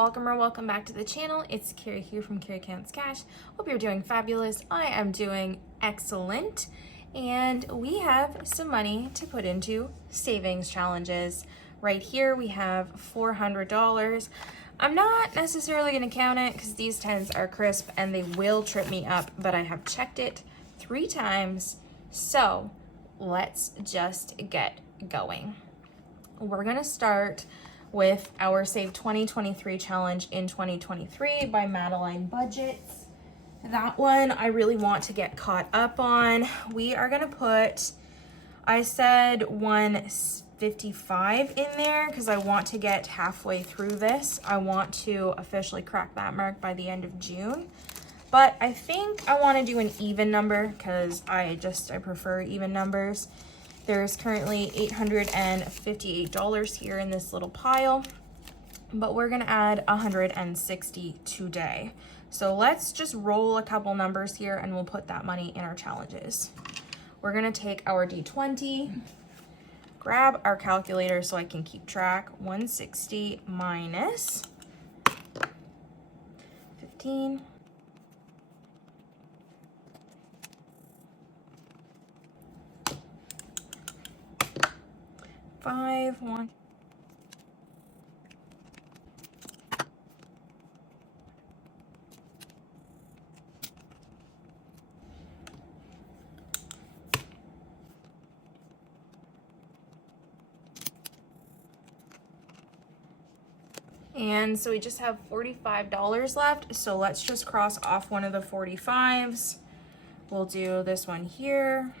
welcome or welcome back to the channel. It's Carrie here from Carrie Counts Cash. Hope you're doing fabulous. I am doing excellent, and we have some money to put into savings challenges. Right here we have $400. I'm not necessarily going to count it because these 10s are crisp and they will trip me up, but I have checked it 3 times, so let's just get going. We're going to start with our Save 2023 challenge in 2023 by Madeline Budgets. That one I really want to get caught up on. We are gonna put, I said 155 in there because I want to get halfway through this. I want to officially crack that mark by the end of June. But I think I want to do an even number because I prefer even numbers. There's currently $858 here in this little pile, but we're gonna add 160 today. So let's just roll a couple numbers here and we'll put that money in our challenges. We're gonna take our D20, grab our calculator so I can keep track. 160 minus 15. 5, 1. And so we just have $45 left. So let's just cross off one of the 45s. We'll do this one here.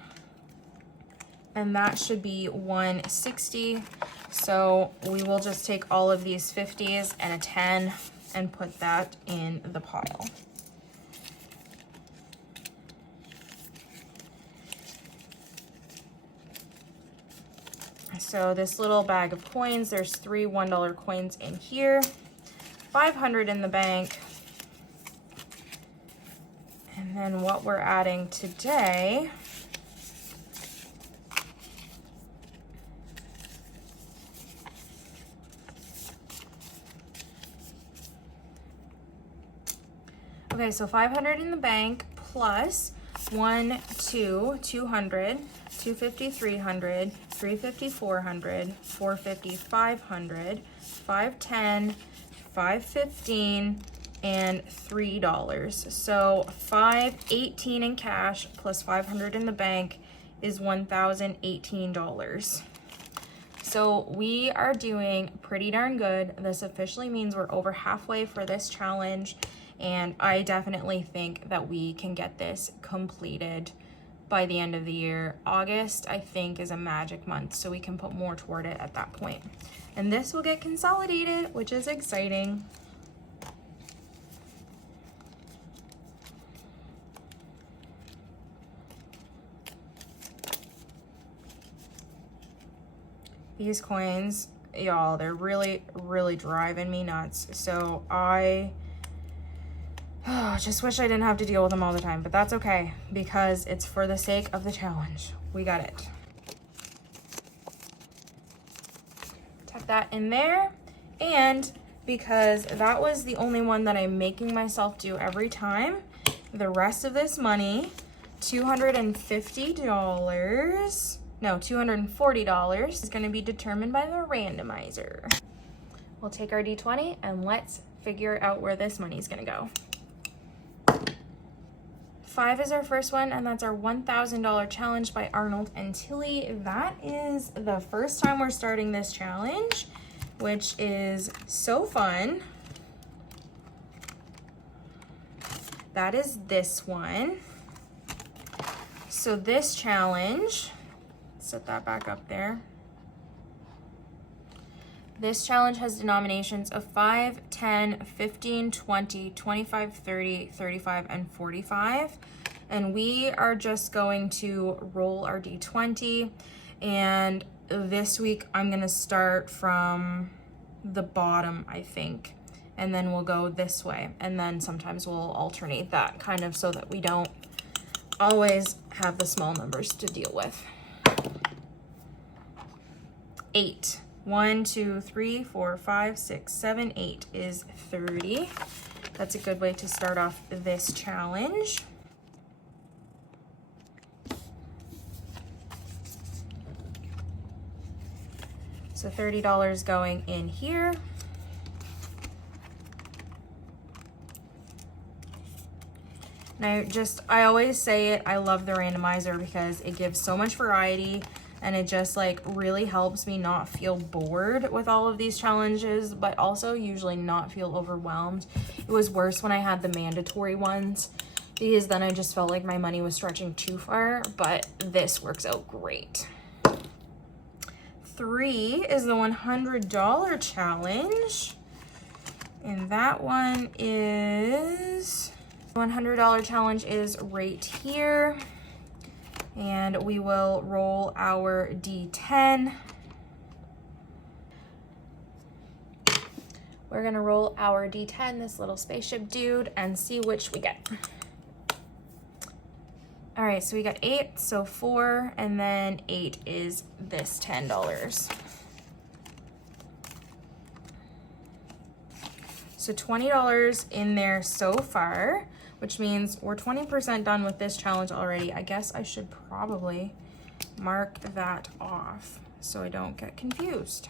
And that should be 160. So we will just take all of these 50s and a 10 and put that in the pile. So this little bag of coins, there's 3 $1 coins in here, 500 in the bank. And then what we're adding today, okay, so 500 in the bank plus 1, 2, 200, 250, 300, 350, 400, 450, 500, 510, 515, and $3. So $518 in cash plus 500 in the bank is $1,018. So we are doing pretty darn good. This officially means we're over halfway for this challenge. And I definitely think that we can get this completed by the end of the year. August, I think, is a magic month, so we can put more toward it at that point. And this will get consolidated, which is exciting. These coins, y'all, they're really, really driving me nuts. So I just wish I didn't have to deal with them all the time, but that's okay because it's for the sake of the challenge. We got it. Tuck that in there. And because that was the only one that I'm making myself do every time, the rest of this money, $240, is going to be determined by the randomizer. We'll take our D20 and let's figure out where this money is going to go. 5 is our first one, and that's our $1,000 challenge by Arnold and Tilly. That is the first time we're starting this challenge, which is so fun. That is this one. So this challenge, set that back up there. This challenge has denominations of 5, 10, 15, 20, 25, 30, 35, and 45. And we are just going to roll our D20. And this week I'm gonna start from the bottom, I think. And then we'll go this way. And then sometimes we'll alternate that kind of so that we don't always have the small numbers to deal with. 8. 1, 2, 3, 4, 5, 6, 7, 8 is 30. That's a good way to start off this challenge. So $30 going in here. And I always say it, I love the randomizer because it gives so much variety and it just like really helps me not feel bored with all of these challenges, but also usually not feel overwhelmed. It was worse when I had the mandatory ones because then I just felt like my money was stretching too far, but this works out great. 3 is the $100 challenge, and that one is, $100 challenge is right here, and we will roll our D10. We're gonna roll our D10, this little spaceship dude, and see which we get. All right, so we got 8, so 4, and then 8 is this $10. So $20 in there so far, which means we're 20% done with this challenge already. I guess I should probably mark that off so I don't get confused.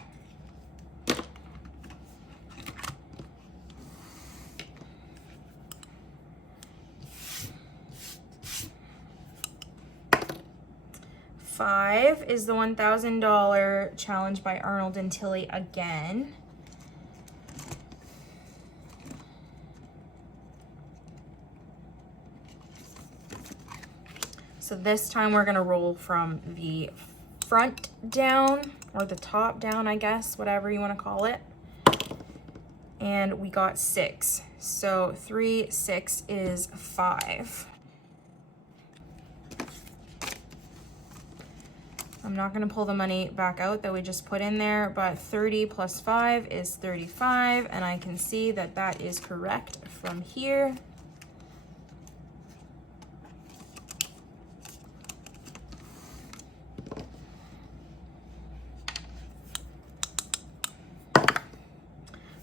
$5 is the $1,000 challenge by Arnold and Tilly again. So this time we're gonna roll from the front down, or the top down, I guess, whatever you wanna call it. And we got 6. So 3, 6 is 5. I'm not gonna pull the money back out that we just put in there, but 30 plus 5 is 35, and I can see that that is correct from here.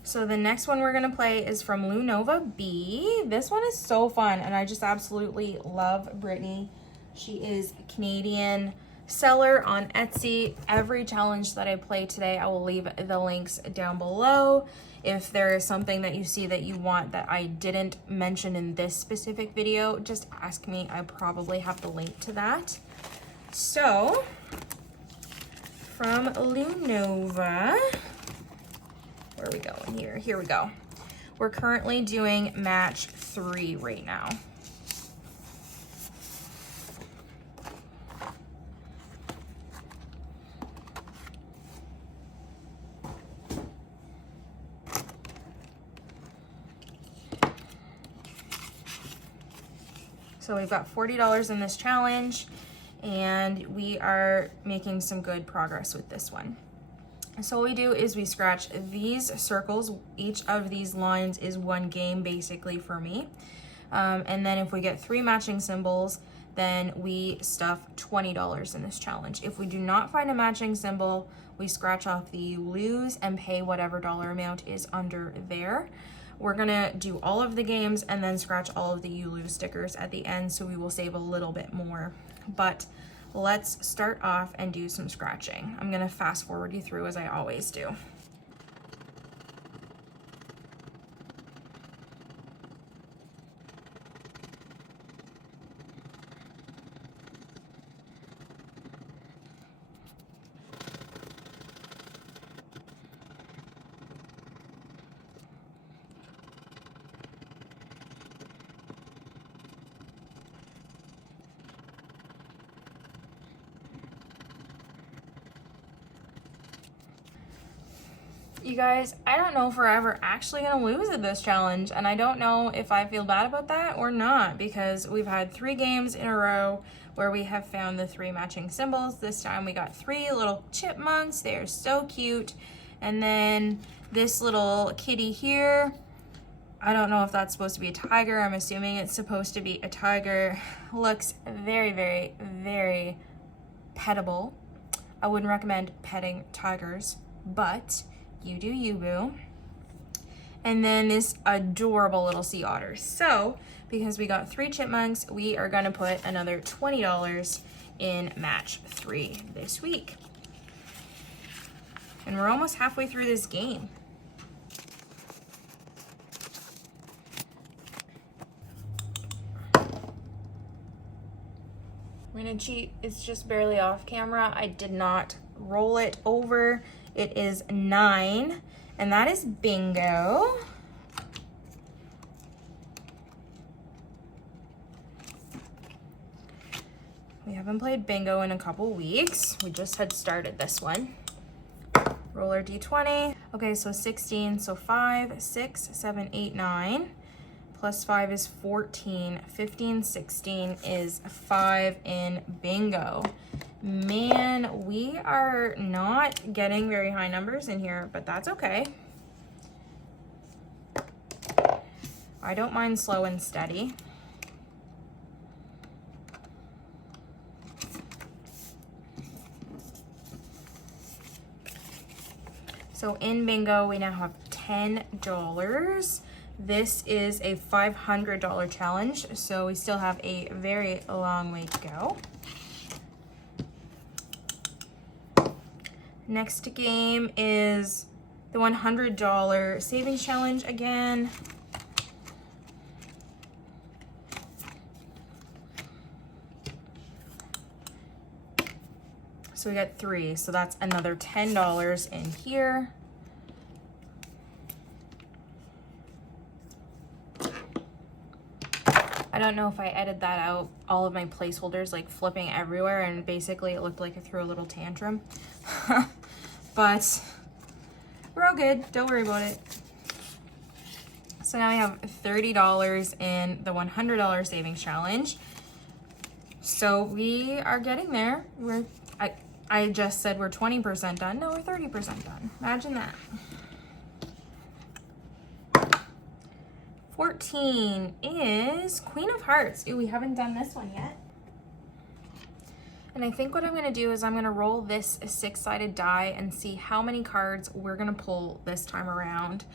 So the next one we're gonna play is from Lunova B. This one is so fun, and I just absolutely love Brittany. She is a Canadian seller on Etsy. Every challenge that I play today, I will leave the links down below. If there is something that you see that you want that I didn't mention in this specific video, just ask me. I probably have the link to that. So, from Lunova, where are we going here? Here we go. We're currently doing match 3 right now. So we've got $40 in this challenge, and we are making some good progress with this one. So what we do is we scratch these circles. Each of these lines is one game basically for me. And then if we get 3 matching symbols, then we stuff $20 in this challenge. If we do not find a matching symbol, we scratch off the you lose and pay whatever dollar amount is under there. We're gonna do all of the games and then scratch all of the you lose stickers at the end, so we will save a little bit more. But let's start off and do some scratching. I'm gonna fast forward you through as I always do. You guys, I don't know if we're ever actually gonna lose at this challenge, and I don't know if I feel bad about that or not, because we've had 3 games in a row where we have found the 3 matching symbols. This time we got 3 little chipmunks. They are so cute. And then this little kitty here, I don't know if that's supposed to be a tiger. I'm assuming it's supposed to be a tiger. Looks very, very, very pettable. I wouldn't recommend petting tigers, but you do you, boo. And then this adorable little sea otter. So because we got 3 chipmunks, we are gonna put another $20 in match 3 this week. And we're almost halfway through this game. I'm gonna cheat, it's just barely off camera. I did not roll it over. It is 9, and that is bingo. We haven't played bingo in a couple weeks. We just had started this one. Roll our D20. Okay, so 16, so 5, 6, 7, 8, 9. Plus 5 is 14. 15, 16 is 5 in bingo. Man, we are not getting very high numbers in here, but that's okay. I don't mind slow and steady. So in bingo, we now have $10. This is a $500 challenge, so we still have a very long way to go. Next game is the $100 savings challenge again. So we got 3, so that's another $10 in here. I don't know if I edited that out, all of my placeholders like flipping everywhere, and basically it looked like I threw a little tantrum. But we're all good, don't worry about it. So now we have $30 in the $100 savings challenge. So we are getting there. I just said we're 20% done. No, we're 30% done. Imagine that. 14 is Queen of Hearts. Ooh, we haven't done this one yet. And I think what I'm gonna do is I'm gonna roll this 6-sided die and see how many cards we're gonna pull this time around.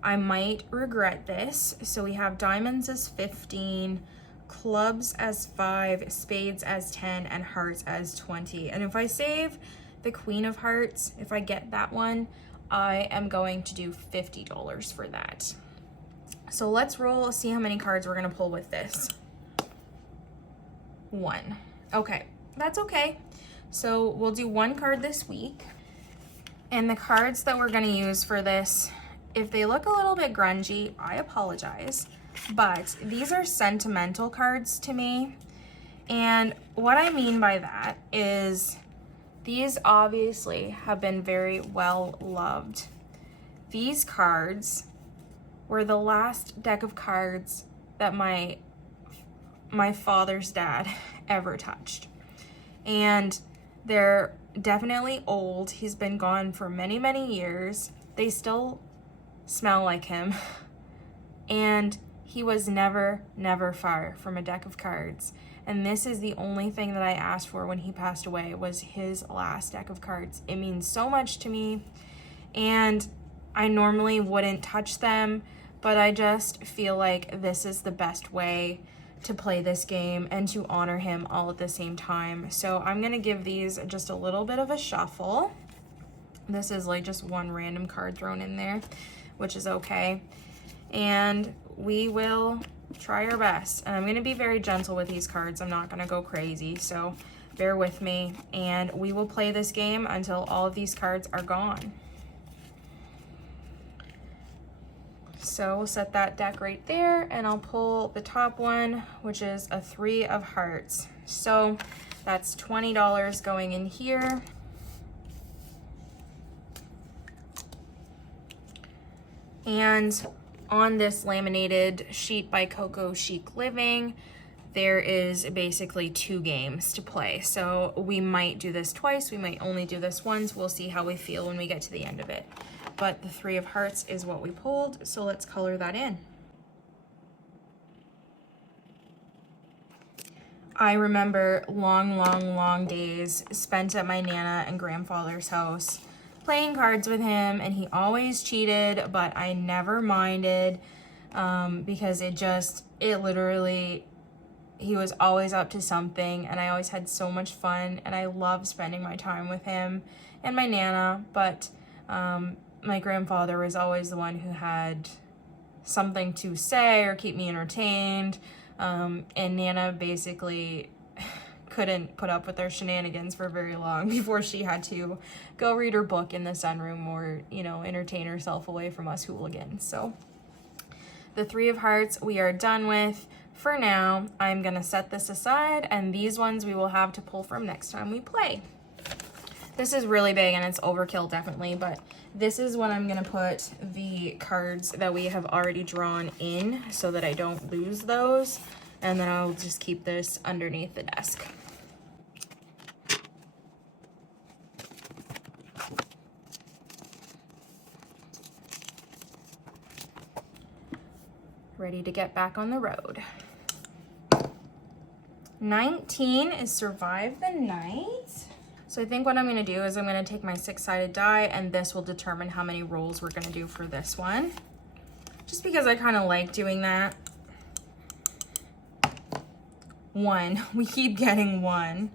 I might regret this. So we have diamonds as 15, clubs as 5, spades as 10, and hearts as 20. And if I save the Queen of Hearts, if I get that one, I am going to do $50 for that. So let's roll, see how many cards we're gonna pull with this. 1. Okay, that's okay. So we'll do 1 card this week. And the cards that we're gonna use for this, if they look a little bit grungy, I apologize. But these are sentimental cards to me. And what I mean by that is these obviously have been very well loved. These cards were the last deck of cards that my father's dad ever touched. And they're definitely old. He's been gone for many, many years. They still smell like him. And he was never, never far from a deck of cards. And this is the only thing that I asked for when he passed away, was his last deck of cards. It means so much to me. And I normally wouldn't touch them, but I just feel like this is the best way to play this game and to honor him all at the same time. So I'm gonna give these just a little bit of a shuffle. This is like just one random card thrown in there, which is okay. And we will try our best. And I'm gonna be very gentle with these cards. I'm not gonna go crazy, so bear with me. And we will play this game until all of these cards are gone. So we'll set that deck right there, and I'll pull the top one, which is a 3 of hearts. So that's $20 going in here. And on this laminated sheet by CocoChicLiving, there is basically 2 games to play. So we might do this twice, we might only do this once. We'll see how we feel when we get to the end of it. But the 3 of hearts is what we pulled, so let's color that in. I remember long, long, long days spent at my Nana and grandfather's house, playing cards with him, and he always cheated, but I never minded because he was always up to something, and I always had so much fun, and I love spending my time with him and my Nana. But my grandfather was always the one who had something to say or keep me entertained, and Nana basically couldn't put up with their shenanigans for very long before she had to go read her book in the sunroom or, you know, entertain herself away from us hooligans. So the 3 of hearts we are done with for now. I'm gonna set this aside, and these ones we will have to pull from next time we play. This is really big and it's overkill definitely, but this is when I'm gonna put the cards that we have already drawn in so that I don't lose those, and then I'll just keep this underneath the desk. Ready to get back on the road. 19 is survive the night. So I think what I'm gonna do is I'm gonna take my 6-sided die, and this will determine how many rolls we're gonna do for this one. Just because I kind of like doing that. 1, we keep getting 1,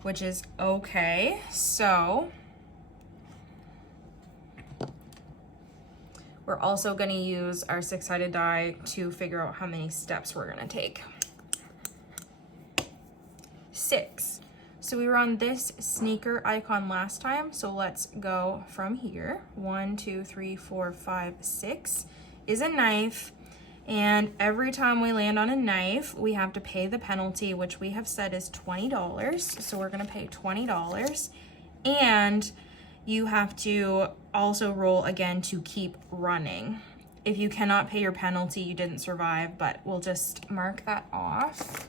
which is okay. So we're also gonna use our 6-sided die to figure out how many steps we're gonna take. 6. So we were on this sneaker icon last time, so let's go from here. 1, 2, 3, 4, 5, 6 is a knife, and every time we land on a knife, we have to pay the penalty, which we have said is $20. So we're gonna pay $20, and you have to also roll again to keep running. If you cannot pay your penalty, you didn't survive, but we'll just mark that off.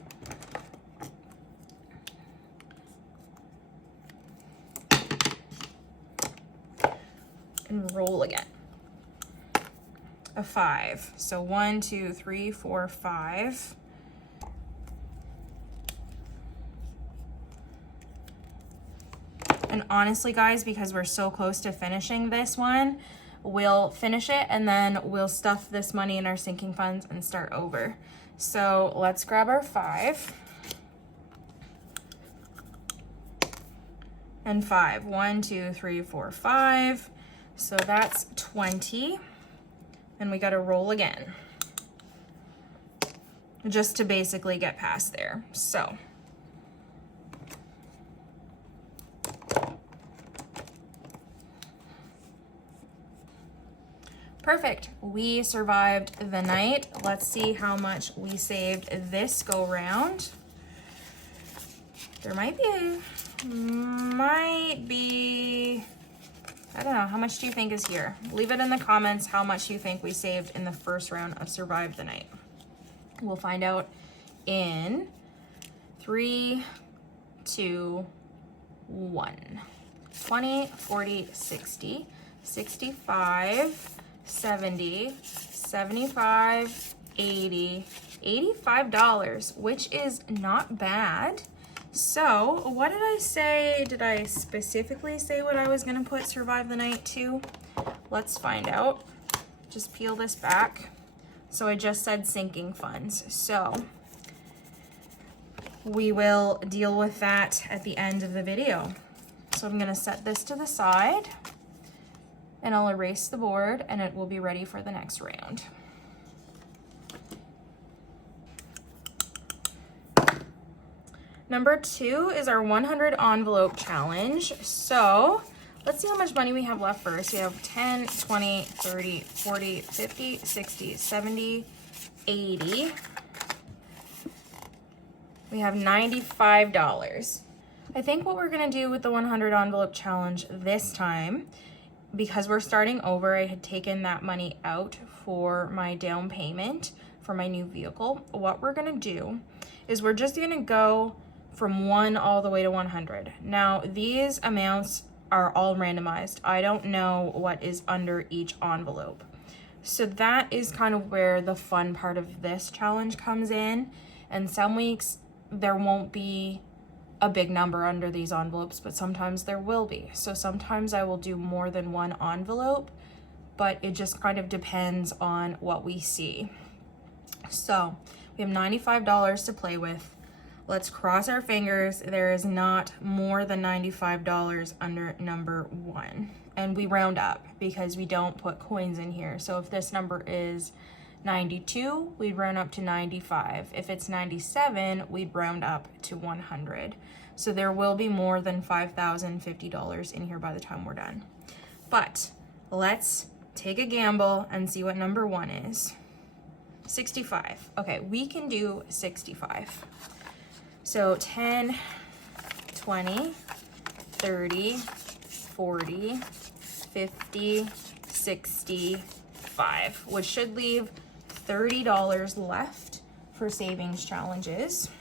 And roll again. A 5. So 1, 2, 3, 4, 5. And honestly, guys, because we're so close to finishing this one, we'll finish it and then we'll stuff this money in our sinking funds and start over. So let's grab our 5. And 5. 1, 2, 3, 4, 5. So that's 20. And we got to roll again just to basically get past there. So perfect. We survived the night. Let's see how much we saved this go round. There might be, I don't know, how much do you think is here? Leave it in the comments how much you think we saved in the first round of Survive the Night. We'll find out in 3, 2, 1. 20, 40, 60, 65, 70, 75, 80, $85, which is not bad. So what did I say? Did I specifically say what I was gonna put Survive the Night to? Let's find out. Just peel this back. So I just said sinking funds. So we will deal with that at the end of the video. So I'm gonna set this to the side and I'll erase the board and it will be ready for the next round. Number 2 is our 100 envelope challenge. So let's see how much money we have left first. We have 10, 20, 30, 40, 50, 60, 70, 80. We have $95. I think what we're gonna do with the 100 envelope challenge this time, because we're starting over, I had taken that money out for my down payment for my new vehicle. What we're gonna do is we're just gonna go from 1 all the way to 100. Now, these amounts are all randomized. I don't know what is under each envelope. So that is kind of where the fun part of this challenge comes in. And some weeks there won't be a big number under these envelopes, but sometimes there will be. So sometimes I will do more than one envelope, but it just kind of depends on what we see. So we have $95 to play with. Let's cross our fingers. There is not more than $95 under number 1. And we round up because we don't put coins in here. So if this number is 92, we'd round up to 95. If it's 97, we'd round up to 100. So there will be more than $5,050 in here by the time we're done. But let's take a gamble and see what number 1 is. 65. Okay, we can do 65. So 10, 20, 30, 40, 50, 65, which should leave $30 left for savings challenges.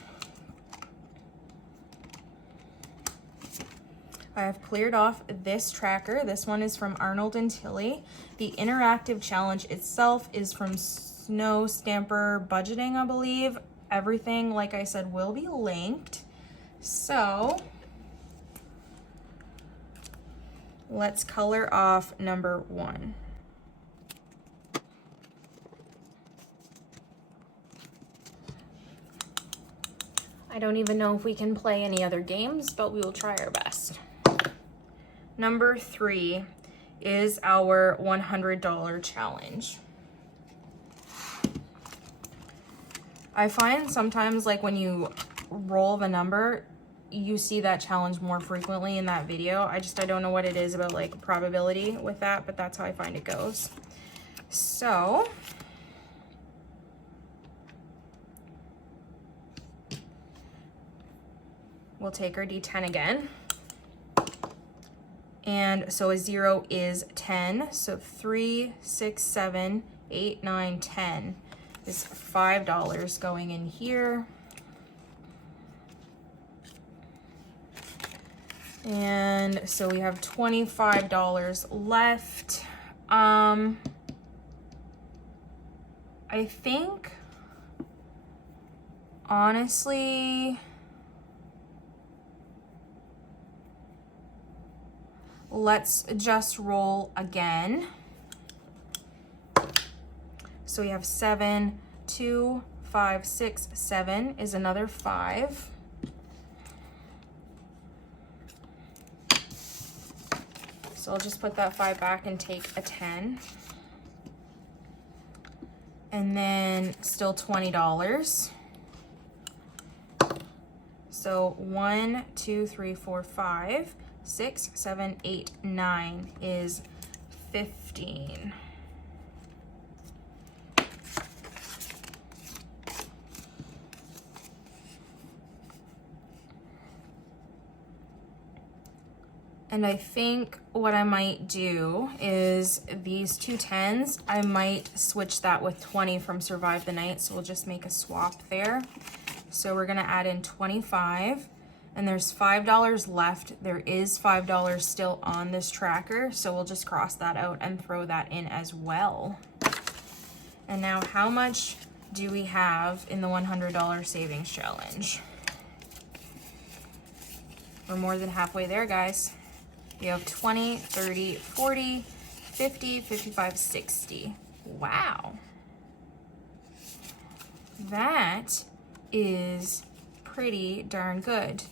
I have cleared off this tracker. This one is from Arnold and Tilly. The interactive challenge itself is from Snow Stamper Budgeting, I believe. Everything, like I said, will be linked. So let's color off number 1. I don't even know if we can play any other games, but we will try our best. Number 3 is our $100 challenge. I find sometimes, like, when you roll the number, you see that challenge more frequently in that video. I don't know what it is about, like, probability with that, but that's how I find it goes. So we'll take our D10 again. And so a 0 is 10. So 3, 6, 7, 8, 9, 10 is $5 going in here. And so we have $25 left. I think, honestly, let's just roll again. So we have 7, 2, 5, 6, 7 is another 5. So I'll just put that 5 back and take a 10. And then still $20. So 1, 2, 3, 4, 5, 6, 7, 8, 9 is 15. And I think what I might do is these 2 10s, I might switch that with 20 from Survive the Night. So we'll just make a swap there. So we're gonna add in 25 and there's $5 left. There is $5 still on this tracker. So we'll just cross that out and throw that in as well. And now how much do we have in the $100 savings challenge? We're more than halfway there, guys. We have 20, 30, 40, 50, 55, 60. Wow. That is pretty darn good.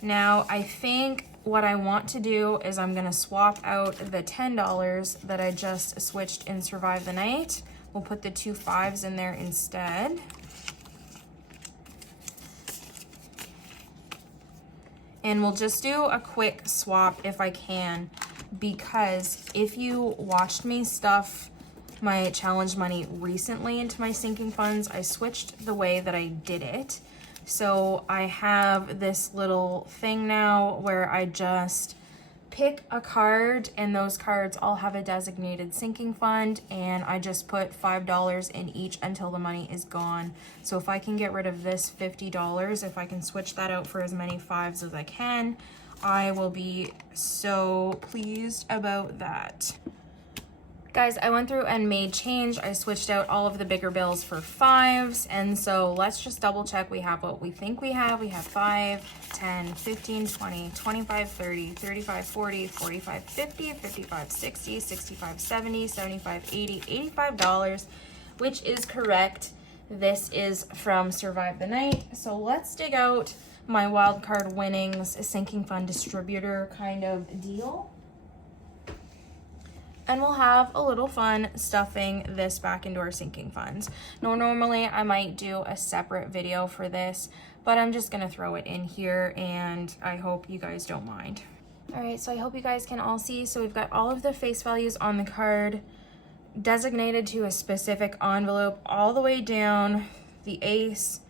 Now, I think what I want to do is I'm gonna swap out the $10 that I just switched in Survive the Night. We'll put the 2 5s in there instead. And we'll just do a quick swap if I can, because if you watched me stuff my challenge money recently into my sinking funds, I switched the way that I did it. So I have this little thing now where I just pick a card and those cards all have a designated sinking fund, and I just put $5 in each until the money is gone. So if I can get rid of this $50, if I can switch that out for as many 5s as I can, I will be so pleased about that. Guys, I went through and made change. I switched out all of the bigger bills for 5s. And so let's just double check we have what we think we have. We have 5, 10, 15, 20, 25, 30, 35, 40, 45, 50, 55, 60, 65, 70, 75, 80, $85, which is correct. This is from Survive the Night. So let's dig out my wildcard winnings sinking fund distributor kind of deal. And we'll have a little fun stuffing this back into our sinking funds. Now, normally I might do a separate video for this, but I'm just gonna throw it in here and I hope you guys don't mind. All right, so I hope you guys can all see. So we've got all of the face values on the card designated to a specific envelope all the way down, the ace,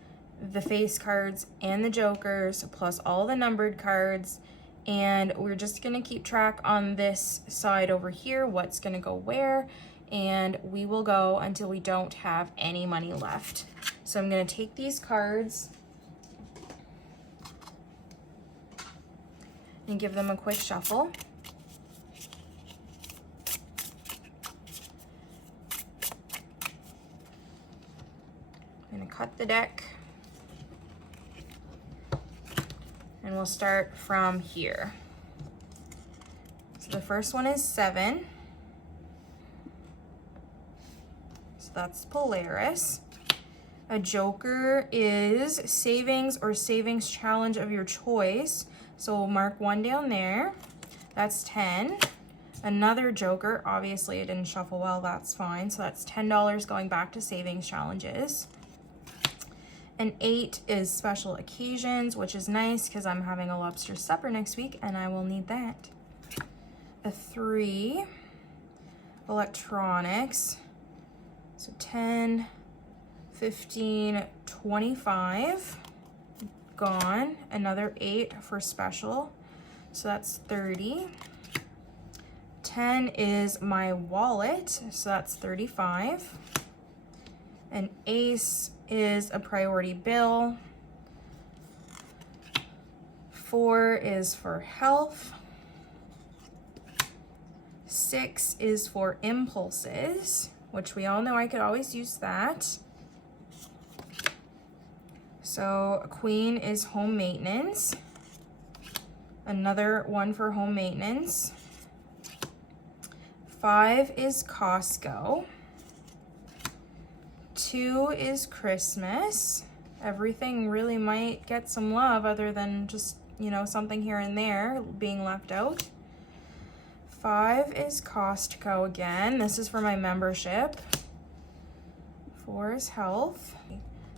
the face cards, and the jokers, plus all the numbered cards. And we're just gonna keep track on this side over here, what's gonna go where, and we will go until we don't have any money left. So I'm gonna take these cards and give them a quick shuffle. I'm gonna cut the deck. And we'll start from here. So the first one is 7. So that's Polaris. A joker is savings or savings challenge of your choice. So we'll mark 1 down there. That's 10. Another joker, obviously it didn't shuffle well, that's fine. So that's $10 going back to savings challenges. An 8 is special occasions, which is nice because I'm having a lobster supper next week and I will need that. A 3, electronics. So 10, 15, 25, gone. Another 8 for special, so that's 30. 10 is my wallet, so that's 35. An ace is a priority bill. 4 is for health. 6 is for impulses, which we all know I could always use that. So a queen is home maintenance. Another one for home maintenance. 5 is Costco. 2 is Christmas. Everything really might get some love other than just, you know, something here and there being left out. 5 is Costco again. This is for my membership. 4 is health.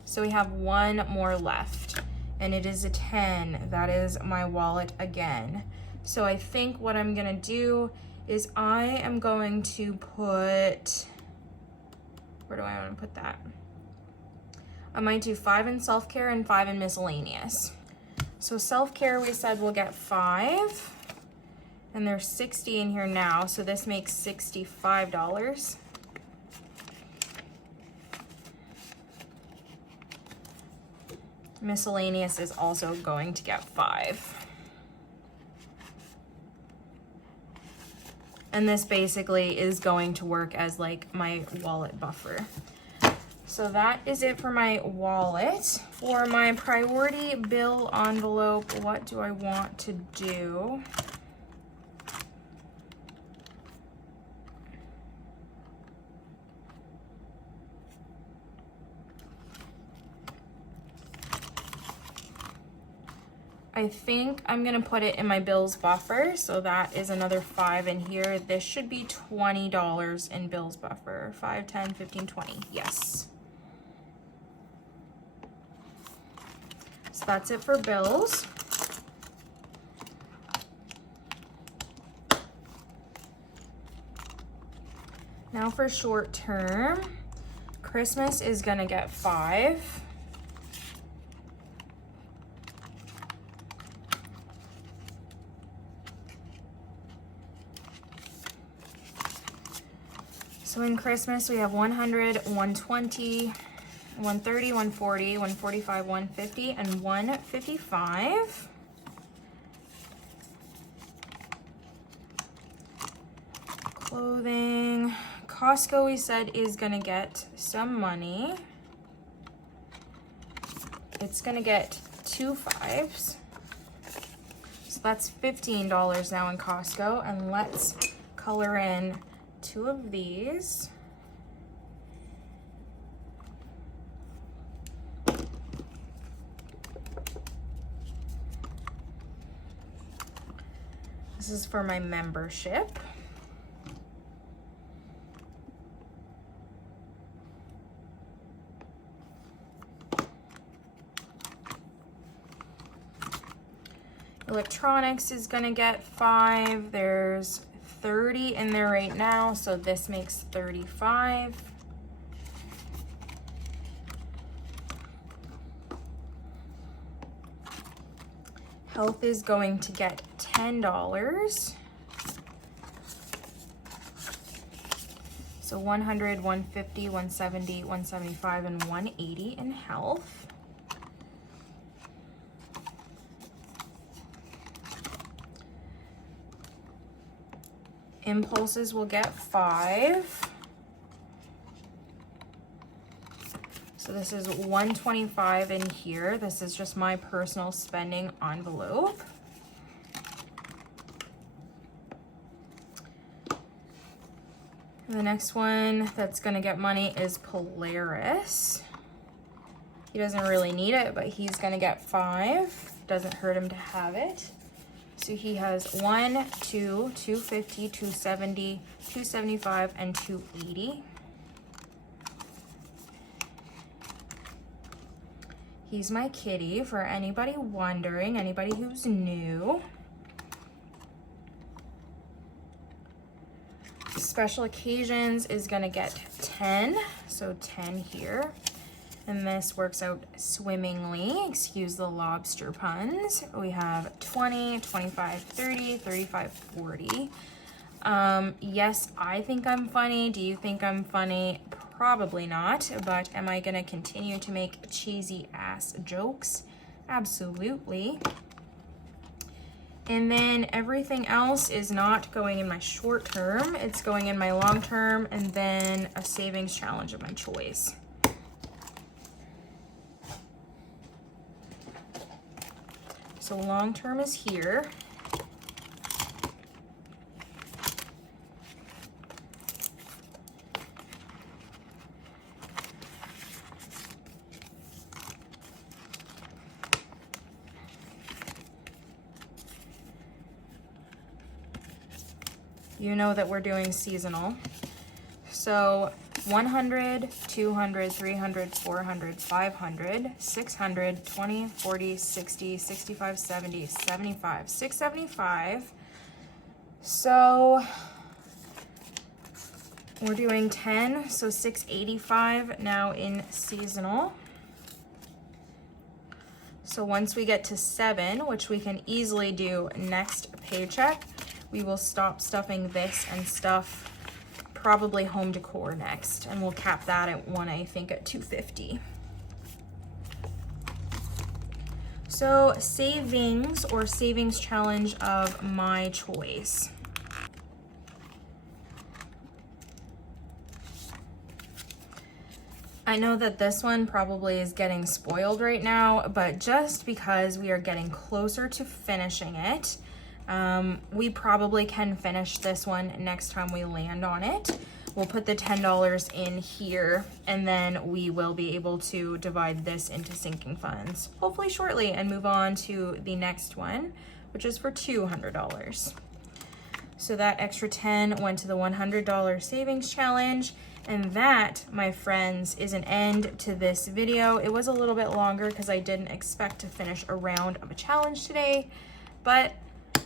So we have 1 more left, and it is a 10. That is my wallet again. So I think what I'm gonna do is I am going to put, where do I want to put that? I might do 5 in self-care and 5 in miscellaneous. So self-care, we said we'll get 5, and there's 60 in here now, so this makes $65. Miscellaneous is also going to get 5. And this basically is going to work as like my wallet buffer. So that is it for my wallet. For my priority bill envelope, what do I want to do? I think I'm gonna put it in my bills buffer, so that is another 5 in here. This should be $20 in bills buffer. 5, 10, 15, 20, yes. So that's it for bills. Now for short term, Christmas is gonna get 5. So in Christmas, we have 100, 120, 130, 140, 145, 150, and 155. Clothing, Costco, we said, is gonna get some money. It's gonna get 2 5s. So that's $15 now in Costco. And let's color in 2 of these. This is for my membership. Electronics is gonna get 5. There's 30 in there right now, so this makes 35. Health is going to get $10. So 100, 150, 170, 175, and 180 in health. Impulses will get 5. So this is 125 in here. This is just my personal spending envelope. And the next one that's gonna get money is Polaris. He doesn't really need it, but he's gonna get 5. Doesn't hurt him to have it. So he has 1, 2, 250, 270, 275, and 280. He's my kitty, for anybody wondering, anybody who's new. Special occasions is gonna get 10, so 10 here. And this works out swimmingly, excuse the lobster puns. We have 20, 25, 30, 35, 40. Yes, I think I'm funny. Do you think I'm funny? Probably not, but am I gonna continue to make cheesy ass jokes? Absolutely. And then everything else is not going in my short term, it's going in my long term, and then a savings challenge of my choice. So long term is here. You know that we're doing seasonal. So 100, 200, 300, 400, 500, 600, 20, 40, 60, 65, 70, 75, 675. So we're doing 10, so 685 now in seasonal. So once we get to 7, which we can easily do next paycheck, we will stop stuffing this and stuff probably home decor next, and we'll cap that at one, I think, at 250. So savings or savings challenge of my choice. I know that this one probably is getting spoiled right now, but just because we are getting closer to finishing it, we probably can finish this one next time we land on it. We'll put the $10 in here, and then we will be able to divide this into sinking funds, hopefully shortly, and move on to the next one, which is for $200. So that extra 10 went to the $100 savings challenge. And that, my friends, is an end to this video. It was a little bit longer because I didn't expect to finish a round of a challenge today, but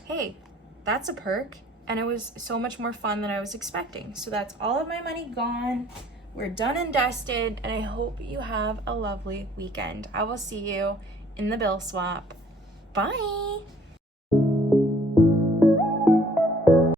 hey, that's a perk, and it was so much more fun than I was expecting. So that's all of my money gone. We're done and dusted, and I hope you have a lovely weekend. I will see you in the bill swap. Bye.